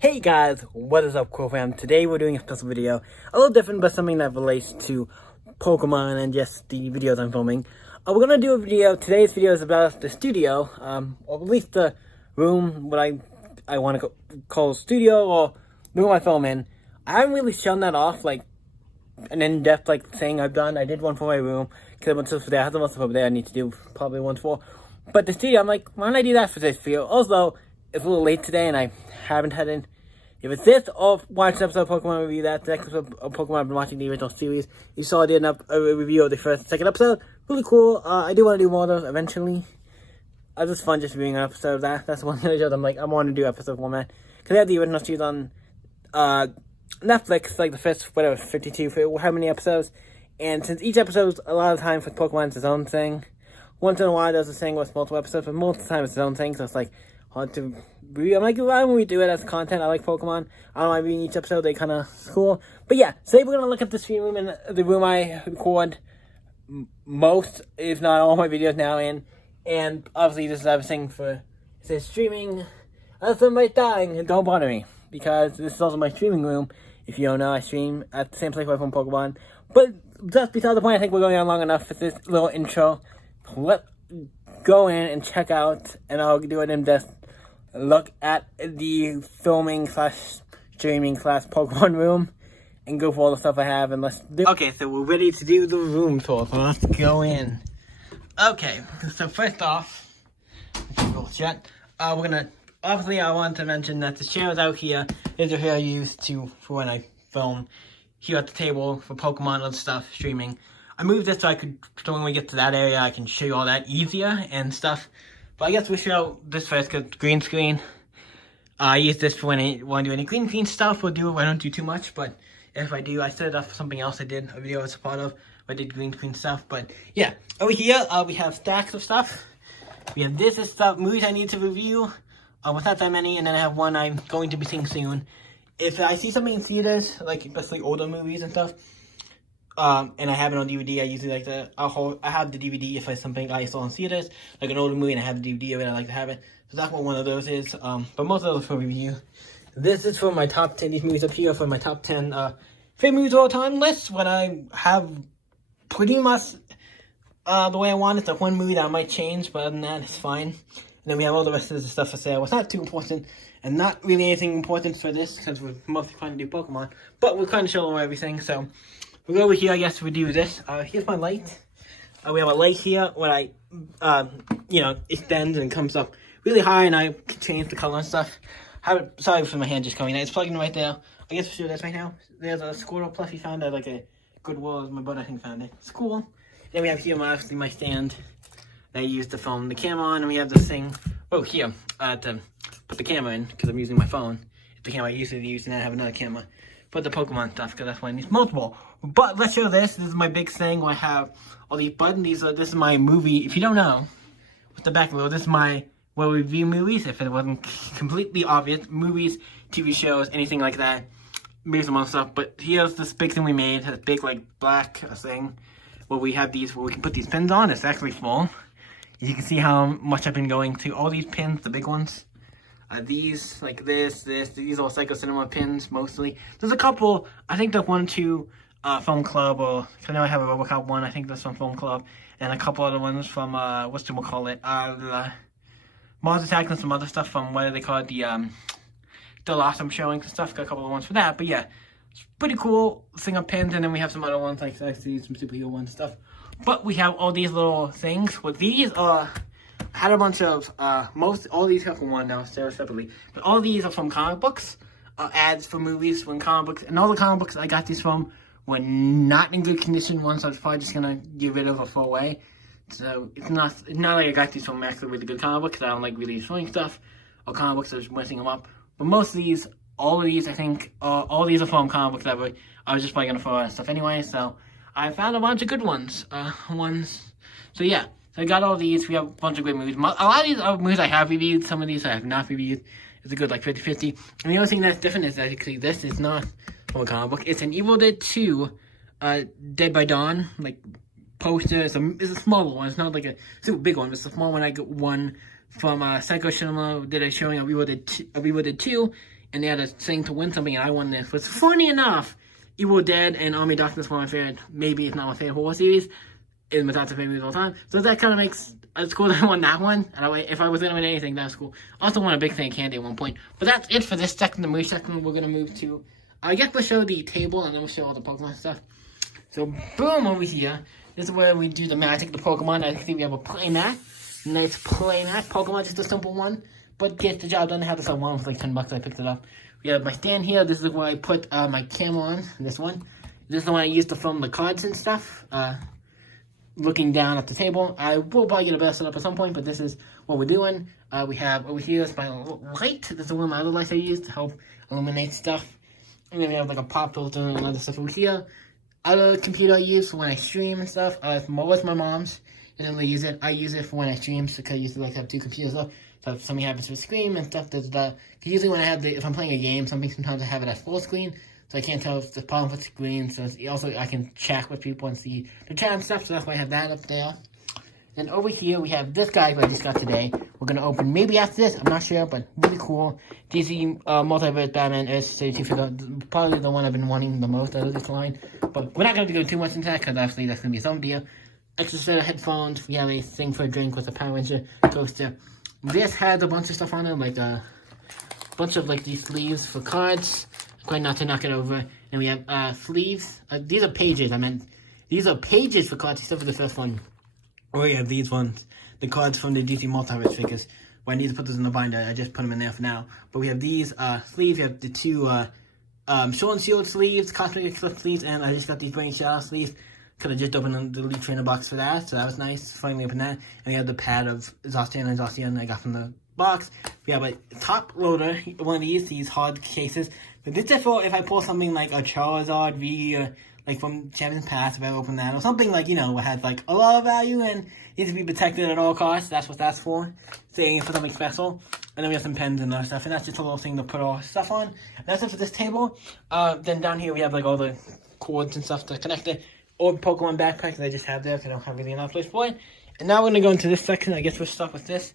Hey guys, what is up, cool fam? Today we're doing a special video, a little different, but something that relates to Pokemon and just the videos I'm filming. We're gonna do a video. Today's video is about the studio, or at least the room, what I want to call studio, or the room I film in. I haven't really shown that off, like an in-depth thing I've done. I did one for my room because I went to there. I have some stuff over there I need to do probably one for. But the studio, I'm like, why don't I do that for this video? Also, it's a little late today and I haven't had it. If it's this or watch an episode of Pokemon review, that's the next episode of Pokemon I've been watching the original series. You saw I did a review of the first and second episode. Really cool. I do want to do more of those eventually. It's just fun just doing an episode of that. That's the one thing I'm like, I want to do episode format. Because I have the original series on Netflix, like the first, 52, for how many episodes. And since each episode, a lot of time for Pokemon, it's its own thing. Once in a while, there's a thing with multiple episodes, but most of the time it's its own thing, so it's like hard to review. I'm like, why don't we do it as content? I like Pokemon. I don't mind reading each episode, they kind of cool. But yeah, today we're going to look at the stream room and the room I record most, if not all my videos now in. And obviously, this is everything for, it says streaming. Unless somebody's dying, and don't bother me, because this is also my streaming room. If you don't know, I stream at the same place where I film Pokemon. But just beside the point, I think we're going on long enough for this little intro. Let's go in and check out, and I'll do an in-depth look at the filming / streaming / Pokemon room and go for all the stuff I have, and let's do. Okay, so we're ready to do the room tour, so let's go in. Okay, so first off, we're gonna, obviously I want to mention that the chairs out here, these are here I use for when I film here at the table for Pokemon and stuff, streaming. I moved this so when we get to that area, I can show you all that easier and stuff. But I guess we'll show this first, because green screen. I use this for when I want to do any green screen stuff. I don't do too much, but if I do, I set it up for something else I did, a video I was a part of. I did green screen stuff, but yeah. Over here, we have stacks of stuff. We have this is stuff, movies I need to review. With not that many, and then I have one I'm going to be seeing soon. If I see something in theaters, like especially older movies and stuff, and I have it on DVD, I usually like to, I have the DVD if it's something I saw in theaters, like an older movie, and I have the DVD of it, I like to have it. So that's what one of those is, but most of those are for review. This is for my top 10, these movies up here for my top 10, favorite movies of all time list, when I have pretty much, the way I want it. So one movie that I might change, but other than that, it's fine. And then we have all the rest of the stuff for sale. It's not too important, and not really anything important for this, because we're mostly trying to do Pokemon, but we're kind of showing everything, so. We go over here, I guess we do this. Here's my light. We have a light here when I, it bends and comes up really high, and I can change the color and stuff. Sorry for my hand just coming out. It's plugged in right there. I guess we'll show this right now. There's a Squirtle plushie found at like a Goodwill. My brother, I think, found it. It's cool. Then we have here obviously my stand that I use to film the camera on, and we have this thing, here, to put the camera in, because I'm using my phone. It's the camera I usually use, and I have another camera. Put the Pokemon stuff, because that's why I need multiple. But let's show this. This is my big thing where I have all these buttons. This is my movie. If you don't know, with the back below, this is my where we review movies. If it wasn't completely obvious, movies, TV shows, anything like that. Maybe some other stuff. But here's this big thing we made. This big black thing where we have these where we can put these pins on. It's actually full. You can see how much I've been going to all these pins, the big ones. These, like these are Psycho Cinema pins, mostly. There's a couple, I think the 1 or 2 Film Club, or, I know I have a Robocop one, I think that's from Film Club, and a couple other ones from, Mars Attack, and some other stuff from, what do they call it, the last I'm showing and stuff, got a couple of ones for that, but yeah, it's pretty cool thing of pins, and then we have some other ones, like I see some superhero ones and stuff, but we have all these little things. With these are, I had a bunch of, all these are from one now, separately, but all these are from comic books, ads for movies when comic books, and all the comic books I got these from were not in good condition ones, so I was probably just gonna get rid of or throw away. So it's not like I got these from actually really good comic books, because I don't like really destroying stuff, or comic books that are just messing them up. But most of these, all of these, I think, all these are from comic books that I was just probably gonna throw out stuff anyway, so I found a bunch of good ones, so yeah. So I got all these. We have a bunch of great movies. A lot of these are movies I have reviewed. Some of these I have not reviewed. It's a good 50-50. And the only thing that's different is that actually this is not from a comic book. It's an Evil Dead 2 Dead by Dawn poster. It's a smaller one. It's not like a super big one. It's a small one. I got one from Psycho Cinema. Did a showing of Evil Dead 2 and they had a thing to win something, and I won this. But funny enough, Evil Dead and Army of Darkness were my favorite, maybe it's not my favorite horror series, in my top 10 favorite of all time. So that kind of makes it's cool that I won that one. And if I was going to win anything, that was cool. Also won a big thing of candy at one point. But that's it for this section. The movie section, we're going to move to, I guess we'll show the table, and then we'll show all the Pokemon stuff. So, boom, over here. This is where we do the magic, the Pokemon. I think we have a playmat. Nice playmat. Pokemon, just a simple one. But gets the job done. I have this on one for like $10. I picked it up. We have my stand here. This is where I put my camera on. This one. This is the one I used to film the cards and stuff. Looking down at the table. I will probably get a better setup at some point, but this is what we're doing. We have over here is my light. This is one of my other lights I use to help illuminate stuff. And then we have like a pop filter and other stuff over here. Other computer I use for when I stream and stuff. It's with my mom's. I didn't really use it. I use it for when I stream, because I used to like have two computers up. So if something happens to scream and stuff, because usually when I have if I'm playing a game, sometimes I have it at full screen, so I can't tell if the problem with the screen. So also I can chat with people and see the chat and stuff. So that's why I have that up there. And over here we have this guy who I just got today. We're gonna open maybe after this. I'm not sure, but really cool. DC Multiverse Batman Earth 32, probably the one I've been wanting the most out of this line. But we're not gonna go too much into that, because obviously that's gonna be some video. Extra set of headphones. We have a thing for a drink with a Power Ranger toaster. This has a bunch of stuff on it, like a bunch of like these sleeves for cards. Quite not to knock it over. And we have sleeves. These are pages. These are pages for cards, except for the first one. Or we have these ones, the cards from the DC Multiverse figures. Well, I need to put those in the binder. I just put them in there for now. But we have these sleeves. We have the two Sword and Shield sleeves, Cosmic Eclipse sleeves, and I just got these Brain Shadow sleeves. Could have just opened the Elite Trainer box for that, so that was nice. Finally opened that. And we have the pad of Zacian and Zacian I got from the box. We have a top loader, one of these hard cases. But this is for if I pull something like a Charizard V, or like from Champions Pass, if I open that, or something like, has like a lot of value and needs to be protected at all costs. That's what that's for. Saying for something special. And then we have some pens and other stuff, and that's just a little thing to put our stuff on. And that's it for this table. Then down here we have like all the cords and stuff to connect it. Old Pokemon backpack that I just have there, because I don't have really enough place for it. And now we're going to go into this section. I guess we're stuck with this.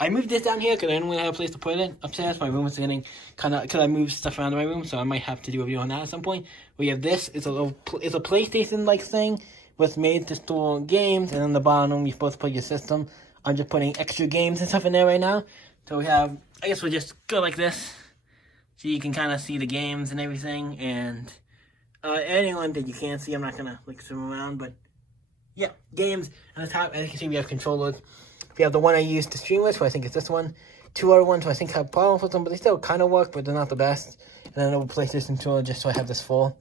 I moved this down here because I didn't really have a place to put it upstairs. My room was getting kind of, because I moved stuff around in my room, so I might have to do a video on that at some point. We have this. It's a PlayStation-like thing with made to store games, and on the bottom you're supposed to put your system. I'm just putting extra games and stuff in there right now. So we have, I guess we'll just go like this, so you can kind of see the games and everything, and anyone that you can't see, I'm not gonna like zoom around, but yeah, games. On the top, as you can see, we have controllers. We have the one I used to stream with, so I think it's this one. Two other ones, so I think have problems with them, but they still kind of work, but they're not the best. And then another PlayStation controller, just so I have this full.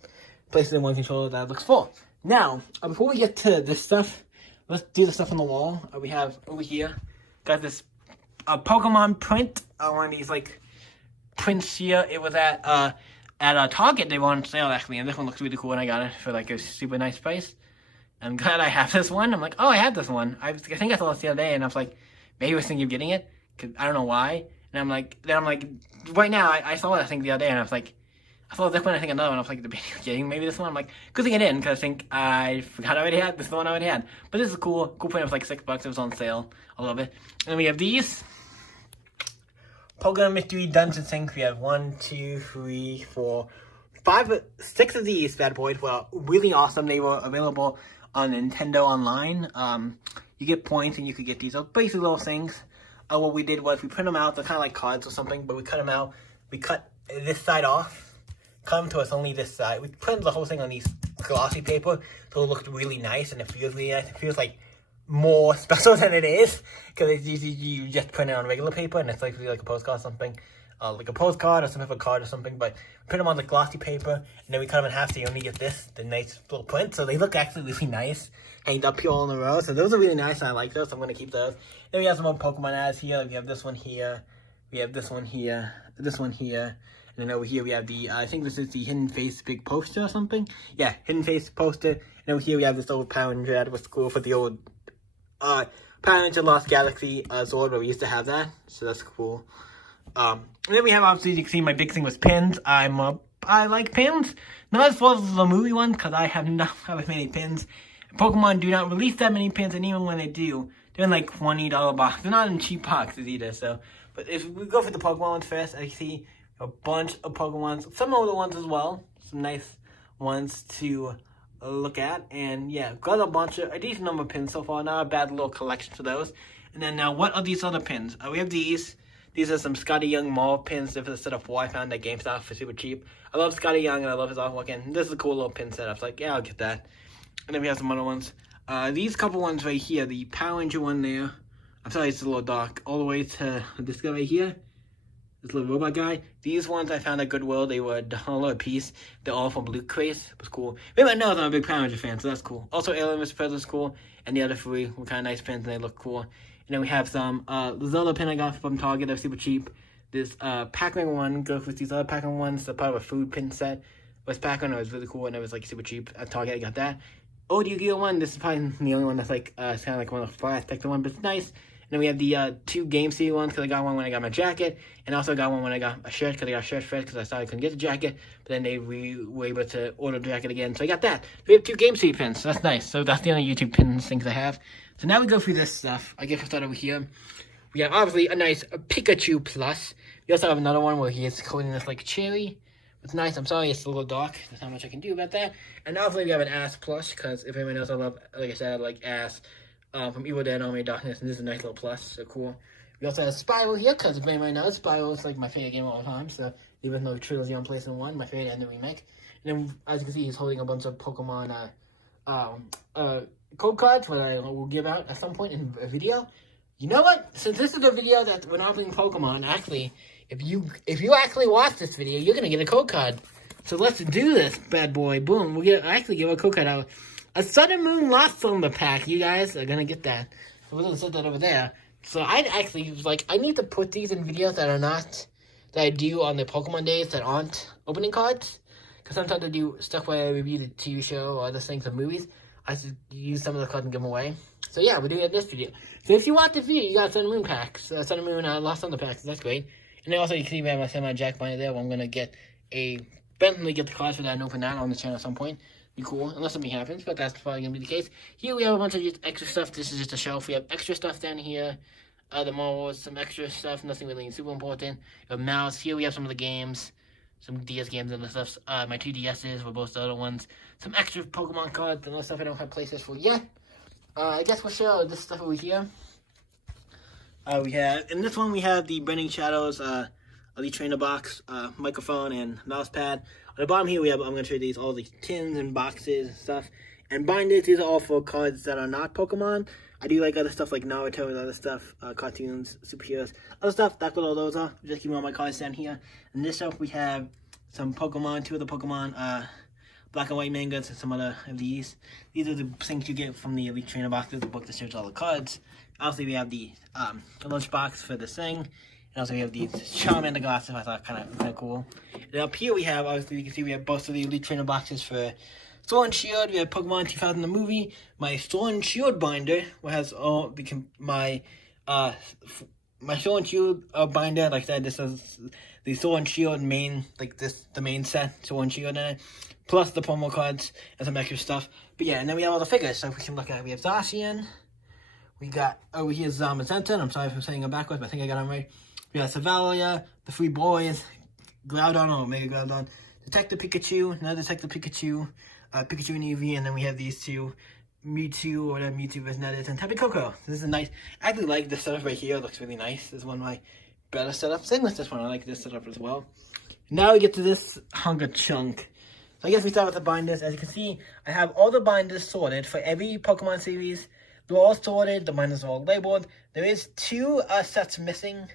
PlayStation 1 controller that looks full. Now, before we get to this stuff, let's do the stuff on the wall. We have over here, got this Pokemon print. One of these like prints here. It was at Target. They were on sale actually, and this one looks really cool, and I got it for like a super nice price. I'm glad I have this one. I'm like, oh, I had this one. I think I saw this the other day, and I was like, maybe I was thinking of getting it, because I don't know why. And I'm like, right now, I saw it, I think, the other day, and I was like, I saw this one, I think another one, I was like, getting maybe this one. I'm like, good thing I didn't, because I think I forgot I already had this one I already had. But this is cool print. It was like $6. It was on sale. I love it. And then we have these Pokemon Mystery Dungeon things. We have 1, 2, 3, 4, 5, 6 of these bad boys. Well, really awesome. They were available on Nintendo Online. You get points and you could get these basically little things. What we did was we print them out. They're kind of like cards or something, but we cut them out. We cut this side off. Cut them to us only this side. We printed the whole thing on these glossy paper, so it looked really nice, and it feels really nice. It feels like more special than it is, because it's usually you just print it on regular paper, and it's like really like a postcard or something. Like a postcard or some type of card or something, but print them on the glossy paper, and then we cut them in half so you only get the nice little print. So they look actually really nice, hanged up here all in a row. So those are really nice, and I like those, so I'm going to keep those. Then we have some more Pokemon ads here. We have this one here, we have this one here, this one here, and then over here we have the, I think this is the Hidden Face big poster or something. Yeah, Hidden Face poster. And over here we have this old Power Ranger ad, was cool for the old Power Ranger Lost Galaxy Zord, where we used to have that, so that's cool. And then we have, obviously, you can see my big thing was pins. I like pins. Not as far as the movie one, because I have not as many pins. Pokemon do not release that many pins, and even when they do, they're in like $20 boxes. They're not in cheap boxes either, so. But if we go for the Pokemon ones first, as you see, A bunch of Pokemons, some older ones as well, some nice ones to look at. And yeah, got a decent number of pins so far, not a bad little collection for those. And then now, what are these other pins? We have these. These are some Scotty Young Mall pins. They're for the setup 4 I found at GameStop for super cheap. I love Scotty Young and I love his artwork, and this is a cool little pin setup. So like, yeah, I'll get that. And then we have some other ones. These couple ones right here, the Power Ranger one there. I'm sorry, it's a little dark. All the way to this guy right here. This little robot guy. These ones I found at Goodwill. They were $1 a piece. They're all from Blue Craze. It was cool. Maybe I know I'm a big Power Ranger fan, so that's cool. Also, Alien vs. Predator's cool. And the other 3 were kind of nice pins, and they look cool. And then we have some Zelda pin I got from Target. They're super cheap. This Pac-Man one goes with these other Pac-Man ones. They're part of a food pin set. It was Pac-Man. It was really cool, and it was like super cheap at Target. I got that. Old Yu-Gi-Oh one. This is probably the only one that's like it's kind of like one of the flat aspect one, but it's nice. And then we have the 2 Game City ones, because I got one when I got my jacket, and also got one when I got a shirt, because I got a shirt first, because I thought I couldn't get the jacket, but then they were able to order the jacket again, so I got that. We have 2 Game City pins, so that's nice. So that's the only YouTube pins things I have. So now we go through this stuff. I guess we'll start over here. We have obviously a nice Pikachu plus. We also have another one where he is coating this like cherry. It's nice. I'm sorry, it's a little dark. There's not much I can do about that. And obviously we have an Ass plush, because if anyone knows, I love, like I said, I like Ass. From Evil Dead, Army of Darkness, and this is a nice little plus, so cool. We also have Spiral here, because if anyone knows, Spiral is like my favorite game of all time, so even though Trilogy on PlayStation 1, my favorite and the remake. And then, as you can see, he's holding a bunch of Pokemon code cards, that I will give out at some point in a video. You know what? Since this is a video that we're not playing Pokemon, actually, if you actually watch this video, you're gonna get a code card. So let's do this, bad boy. Boom. We're gonna actually give a code card out. A Sun and Moon Lost Thunder pack. You guys are gonna get that. So we're gonna set that over there. So I actually was like, I need to put these in videos that are not, that I do on the Pokemon days that aren't opening cards. Because sometimes I do stuff where I review the TV show or other things or movies. I should use some of the cards and give them away. So yeah, we're doing it in this video. So if you watch this video, you got Sun and Moon packs. Sun and Moon Lost Thunder packs. So that's great. And then also you can see we have my semi-jack binder there. Where I'm gonna get Bentley, get the cards for that and open that on the channel at some point. Be cool, unless something happens, but that's probably gonna be the case. Here we have a bunch of just extra stuff. This is just a shelf. We have extra stuff down here. The marbles, some extra stuff, nothing really super important. A mouse. Here we have some of the games, some DS games and the stuff. My 2 DSs were both the other ones. Some extra Pokemon cards and other stuff I don't have places for yet. I guess we'll show this stuff over here. We have, in this one we have the Burning Shadows Elite Trainer box, microphone, and mouse pad. On the bottom here we have, I'm going to show you these, all the tins and boxes and stuff. And binders, these are all for cards that are not Pokemon. I do like other stuff like Naruto and other stuff, cartoons, superheroes, other stuff. That's what all those are. Just keep all my cards down here. And this shelf we have some Pokemon, 2 other Pokemon, Black and White mangas, and some other of these. These are the things you get from the Elite Trainer boxes, the book that shows all the cards. Obviously we have the lunch box for this thing. And also we have these Charmander glasses, I thought kind of cool. And up here we have, obviously you can see we have both of the Elite Trainer boxes for Sword and Shield. We have Pokemon 2000 the movie. My Sword and Shield binder, which has all my Sword and Shield binder. Like I said, this is the Sword and Shield main, like this, the main set, Sword and Shield in it. Plus the promo cards and some extra stuff. But yeah, and then we have all the figures, so we can look at it. We have Zacian. We got, over here Zamazenta. I'm sorry if I'm saying it backwards, but I think I got them right. We got Savalia, the 3 boys, Groudon or Omega Groudon, Detective Pikachu, another Detective Pikachu, Pikachu and Eevee, and then we have these 2, Mewtwo, or whatever Mewtwo version that is, and Tapu Koko. This is a nice, I actually like this setup right here. It looks really nice. This is one of my better setups. Same with this one, I like this setup as well. Now we get to this hunger chunk. So I guess we start with the binders. As you can see, I have all the binders sorted for every Pokemon series. They're all sorted, the binders are all labeled. There is 2 sets missing.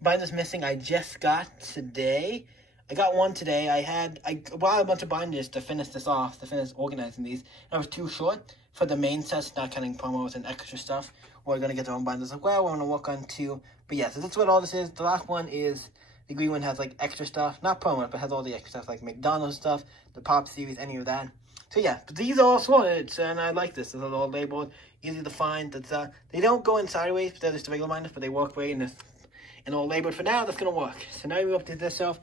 Binders missing I just got today. I got one today. I bought a bunch of binders to finish this off, to finish organizing these. I was too short for the main sets, not counting promos and extra stuff. We're going to get their own binders as well. We're going to work on 2. But yeah, so that's what all this is. The last one is, the green one has like extra stuff. Not promo, but has all the extra stuff like McDonald's stuff, the Pop series, any of that. So yeah, but these are all sorted, and I like this. They're all labeled, easy to find. They don't go in sideways, but they're just regular binders, but they work great in this. And all labeled for now, that's going to work. So now we update this shelf.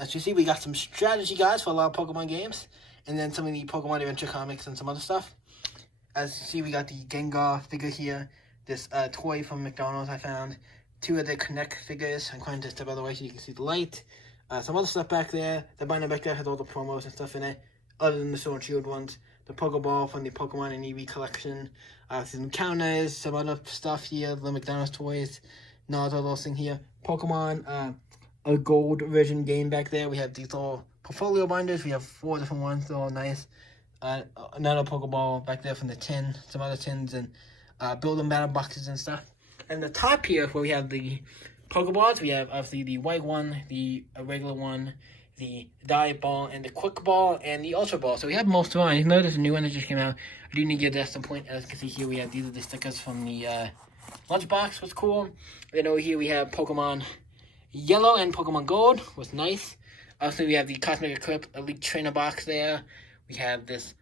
As you see, we got some strategy guides for a lot of Pokemon games. And then some of the Pokemon Adventure comics and some other stuff. As you see, we got the Gengar figure here. This toy from McDonald's I found. 2 of the Connect figures. I'm going to step out of the way so you can see the light. Some other stuff back there. The binder back there has all the promos and stuff in it, other than the Sword and Shield ones. The Pokeball from the Pokemon and Eevee collection. Some counters, some other stuff here, the McDonald's toys, Naruto, those things here. Pokemon, a gold version game back there. We have these little portfolio binders. We have 4 different ones. They're all nice. Another Pokeball back there from the tin, some other tins, and build-em battle boxes and stuff. And the top here, where we have the Pokeballs, we have obviously the white one, the regular one, the Dive Ball, and the Quick Ball, and the Ultra Ball. So we have most of them. I know there's a new one that just came out. I do need to get that at some point. As you can see here, we have these are the stickers from the lunchbox. Was cool. Then over here we have Pokemon Yellow and Pokemon Gold. Was nice. Also, we have the Cosmic Eclipse Elite Trainer box there. We have this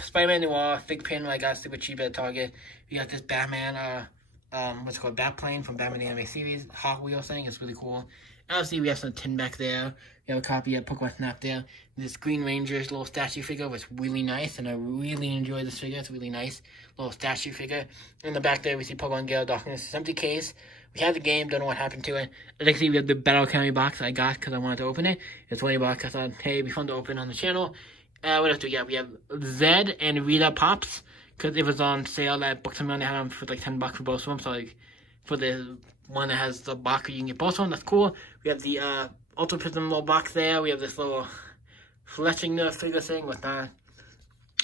Spider-Man Noir fig pin I got super cheap at Target. We got this Batman, what's it called, Batplane from Batman the Anime Series, Hot Wheels thing. It's really cool. Obviously, we have some tin back there. We have a copy of Pokemon Snap there. This Green Ranger's little statue figure was really nice, and I really enjoy this figure. It's a really nice little statue figure. In the back there, we see Pokemon Gale Darkness. It's an empty case. We have the game, don't know what happened to it. As you can see, we have the Battle Academy box I got because I wanted to open it. It's $20. I thought, hey, it'd be fun to open on the channel. What else do we have? We have Zed and Rita Pops, because it was on sale at Books and Money. They had them for like $10 for both of them. So like for the one that has the box, you can get both of them. That's cool. We have the Ultra Prism little box there. We have this little fleshing the figure thing with that.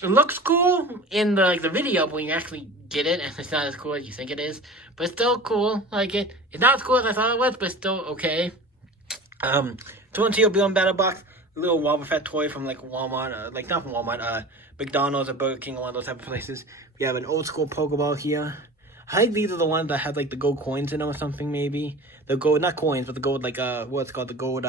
It looks cool in the video, but when you actually get it, it's not as cool as you think it is. But it's still cool. Like it. It's not as cool as I thought it was, but it's still okay. Beyond Battle Box. A little Wobble Fett toy from like Walmart, like not from Walmart, McDonald's or Burger King or one of those type of places. We have an old school Pokeball here. I think these are the ones that have like the gold coins in them or something maybe. The gold, not coins, but the gold like what's called the gold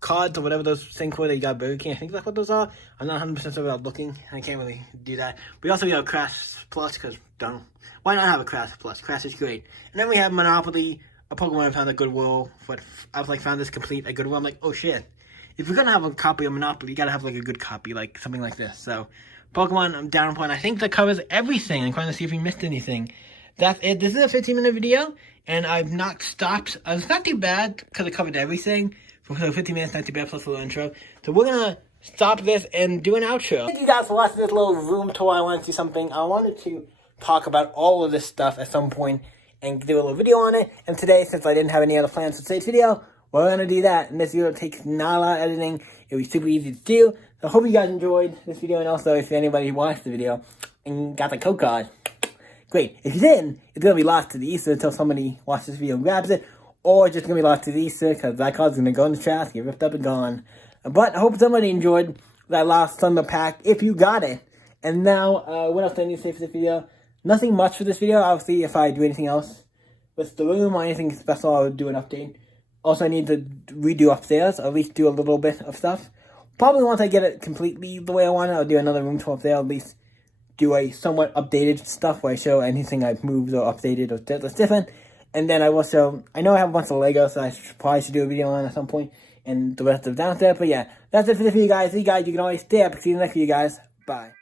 cards or whatever those things were that you got at Burger King. I think that's what those are. I'm not 100% sure without looking. I can't really do that. We also have Crash Plus because why not have a Crash Plus? Crash is great. And then we have Monopoly, a Pokemon I found at Goodwill. But I was like found this complete at Goodwill. I'm like, oh shit. If you're gonna have a copy of Monopoly, you gotta have like a good copy, like something like this. So, Pokemon, I'm down on point. I think that covers everything. I'm trying to see if we missed anything. That's it. This is a 15-minute video, and I've not stopped. It's not too bad because I covered everything. For 15 minutes, not too bad, plus a little intro. So we're gonna stop this and do an outro. Thank you guys for watching this little room tour. I wanted to do something. I wanted to talk about all of this stuff at some point and do a little video on it. And today, since I didn't have any other plans for today's video, we're going to do that, and this video takes not a lot of editing. It'll be super easy to do. So I hope you guys enjoyed this video, and also if anybody watched the video and got the code card, great. If you didn't, it's going to be lost to the Easter until somebody watches this video and grabs it, or it's just going to be lost to the Easter because that card's going to go in the trash, get ripped up and gone. But I hope somebody enjoyed that last Thunder pack if you got it. And now, what else do I need to say for this video? Nothing much for this video. Obviously, if I do anything else with the room or anything special, I would do an update. Also, I need to redo upstairs, or at least do a little bit of stuff. Probably once I get it completely the way I want it, I'll do another room tour up there, at least do a somewhat updated stuff where I show anything I've moved or updated or that's different. And then I will show, I know I have a bunch of Legos, so I probably should do a video on at some point, and the rest of downstairs. But yeah, that's it for this video, guys. See you guys, you can always stay up. See you in the next video, guys. Bye.